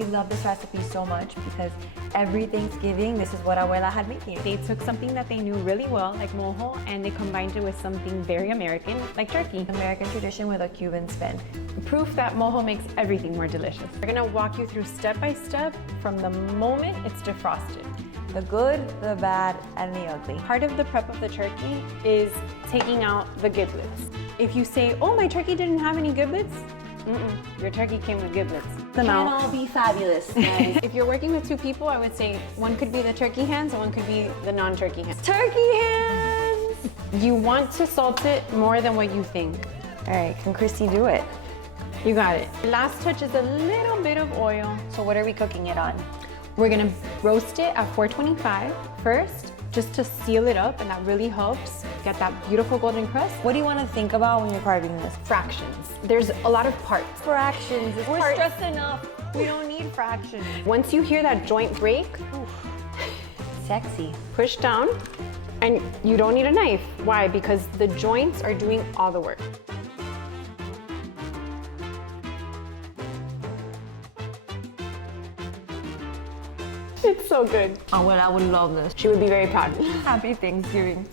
We love this recipe so much because every Thanksgiving, this is what Abuela had making. They took something that they knew really well, like mojo, and they combined it with something very American, like turkey. American tradition with a Cuban spin. Proof that mojo makes everything more delicious. We're gonna walk you through step by step from the moment it's defrosted. The good, the bad, and the ugly. Part of the prep of the turkey is taking out the giblets. If you say, oh, my turkey didn't have any giblets, your turkey came with giblets. Can all be fabulous, guys. If you're working with two people, I would say one could be the turkey hands and one could be the non-turkey hands. Turkey hands! You want to salt it more than what you think. All right, can Christy do it? You got it. The last touch is a little bit of oil. So what are we cooking it on? We're gonna roast it at 425 first, just to seal it up, and that really helps get that beautiful golden crust. What do you want to think about when you're carving this? Fractions. There's a lot of parts. Fractions. We're stressed enough. We don't need fractions. Once you hear that joint break, Sexy. push down, and you don't need a knife. Why? Because the joints are doing all the work. It's so good. Oh, well, I would love this. She would be very proud. Happy Thanksgiving.